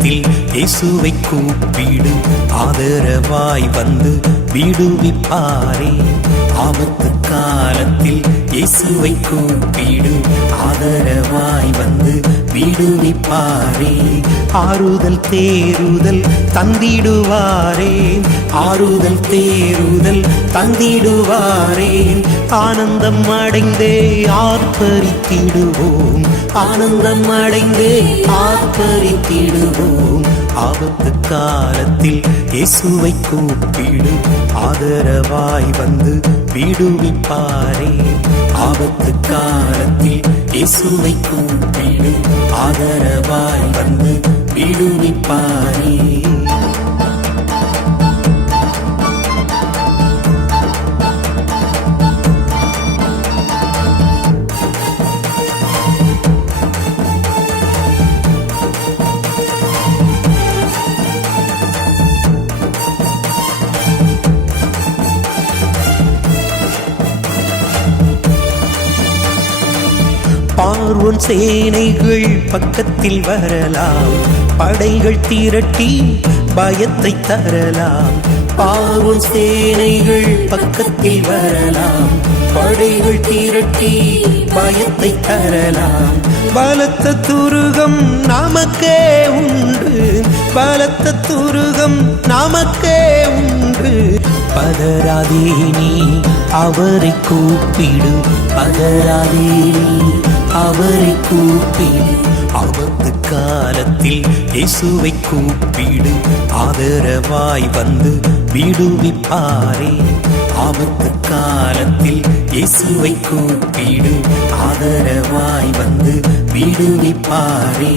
காலத்தில் இயேசுவை கூப்பிடு, ஆதரவாய் வந்து விடுவிப்பாரே. ஆபத்து காலத்தில் இயேசுவை கூப்பிடு, ஆதரவாய் வந்து விடுவிப்பாரே. ஆறுதல் தேறுதல் தந்திடுவாரே, ஆறுதல் தேறுதல் தந்திடுவாரே. ஆனந்தம் அடைந்தே ஆர்ப்பரித்திடுவோம், ஆனந்தம் அடைந்தே ஆர்ப்பரித்திடுவோம். ஆபத்து காலத்தில் இயேசுவை கூப்பிடு, ஆதரவாய் வந்து விடுவிப்பாரே. ஆபத்து காலத்தில் இயேசுவை கூப்பிடு, ஆதரவாய் வந்து விடுவிப்பாரே. பார்வோன் சேனைகள் பக்கத்தில் வரலாம், படைகள் திரட்டி பயத்தை தரலாம். பார்வோன் சேனைகள் பக்கத்தில் வரலாம், படைகள் திரட்டி பயத்தை தரலாம். பலத்த துருகம் நமக்கே உண்டு, பலத்த துருகம் நமக்கே உண்டு. பதராதே நீ அவரை கூப்பிடு, பதராதே நீ அவரை கூப்பிடு. ஆபத்து காலத்தில் இயேசுவை கூப்பிடு, ஆதரவாய் வந்து விடுவிப்பாரே. ஆபத்து காலத்தில் இயேசுவை கூப்பிடு, ஆதரவாய் வந்து விடுவிப்பாரே.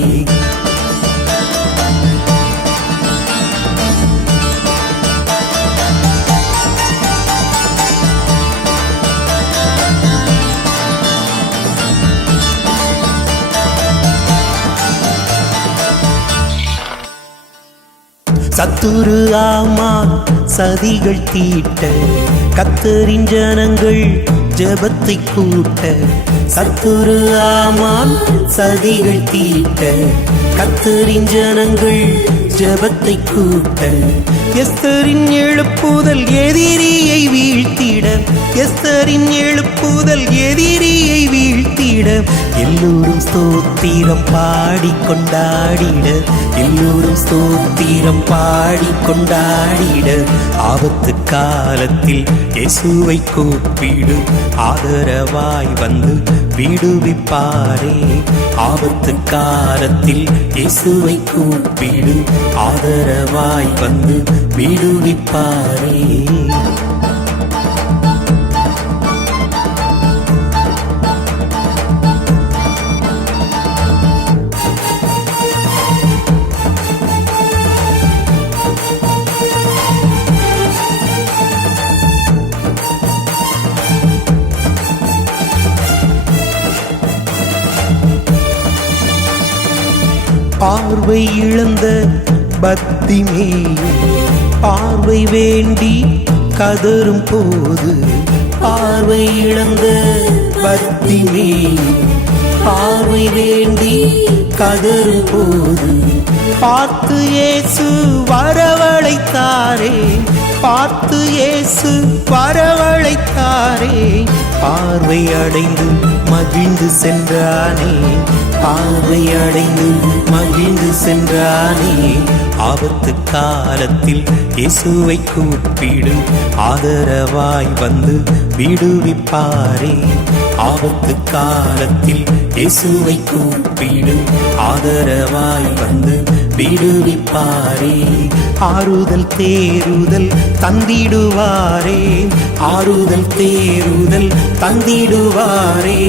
சத்துரு ஆமான் சதிகள் தீட்ட, கர்த்தரின் ஜனங்கள் ஜெபத்தை கூட்ட. சத்துரு ஆமான் சதிகள் தீட்ட, கர்த்தரின் ஜனங்கள் ஜெபத்தை கூட்ட. எஸ்தரின் எழுப்புதல் எதிரியை வீழ்த்திட, எஸ்தரின் எழுப்புதல் எதிரியை வீழ்த்திட. எல்லோரும் ஸ்தோத்திரம் பாடி கொண்டாடிட, எல்லோரும் ஸ்தோத்திரம் பாடி கொண்டாடிட. ஆபத்து காலத்தில் இயேசுவை கூப்பிடு, ஆதரவாய் வந்து விடுவிப்பாரே. ஆபத்து காலத்தில் இயேசுவை கூப்பிடு, ஆதரவாய் வந்து விடுவிப்பாரே. பார்வை இழந்த பத்திமேயும் பார்வை வேண்டி கதரும் போது, பார்வை இழந்த பத்திமேயும் பார்வை வேண்டி கதரும் போது. பார்த்து இயேசு வரவழைத்தாரே, பார்த்து இயேசு வரவழைத்தாரே. பார்வை அடைந்து மகிழ்ந்து சென்றானே, பார்வை அடைந்து மகிழ்ந்து சென்றானே. ஆபத்து காலத்தில் இயேசுவை கூப்பிடு, ஆதரவாய் வந்து விடுவிப்பாரே. ஆபத்து காலத்தில் இயேசுவை கூப்பிடு, ஆதரவாய் வந்து விடுவிப்பாரே. ஆறுதல் தேறுதல் தந்திடுவாரே, ஆறுதல் தேறுதல் தந்திடுவாரே.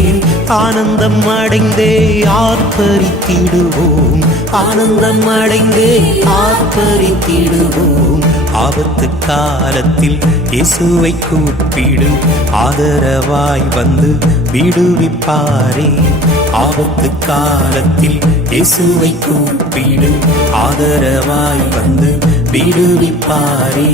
ஆனந்தம் அடைந்தே ஆர்ப்பரித்திடுவோம், ஆனந்தம் அடைந்தே ஆர்ப்பரித்திடுவோம். ஆபத்து காலத்தில் இயேசுவை கூப்பிடு, ஆதரவாய் வந்து விடுவிப்பாரே. ஆபத்து காலத்தில் இயேசுவை கூப்பிடு, ஆதரவாய் வந்து விடுவிப்பாரே.